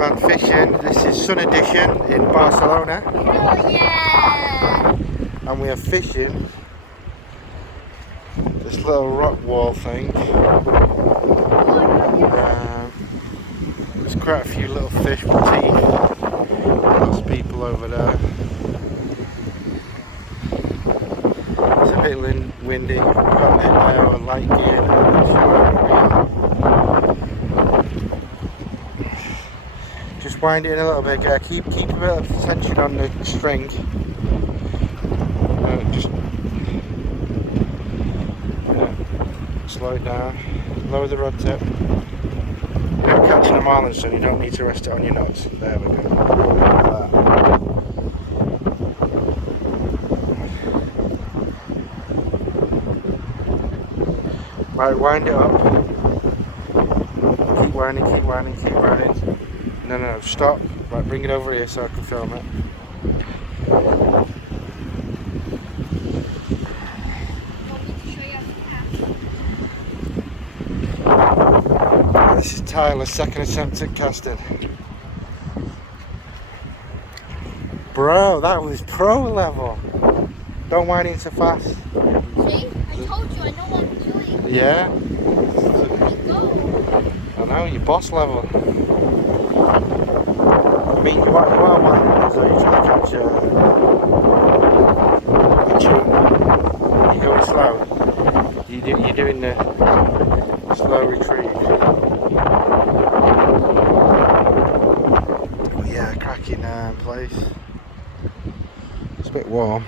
Fan Fishing. This is Sun Edition in Barcelona. Oh yeah! And we are fishing this little rock wall thing. There's quite a few little fish with teeth. Lots of people over there. It's a bit windy. We've got hit by our light gear now. Just wind it in a little bit, keep a bit of tension on the string. Just slow it down, lower the rod tip. You're not catching a marlin, so you don't need to rest it on your nuts. There we go. Like that. Right, wind it up. Keep winding, keep winding, keep winding. No, stop. Right, bring it over here so I can film it. This is Tyler's second attempt at casting. Bro, that was pro level. Don't wind in so fast. See? I told you, I know what I'm doing. Yeah? Go. I know, you're boss level. I mean, you are winding as though you're trying to catch a tune. You're going slow. You're doing the slow retrieve. But yeah, cracking place. It's a bit warm.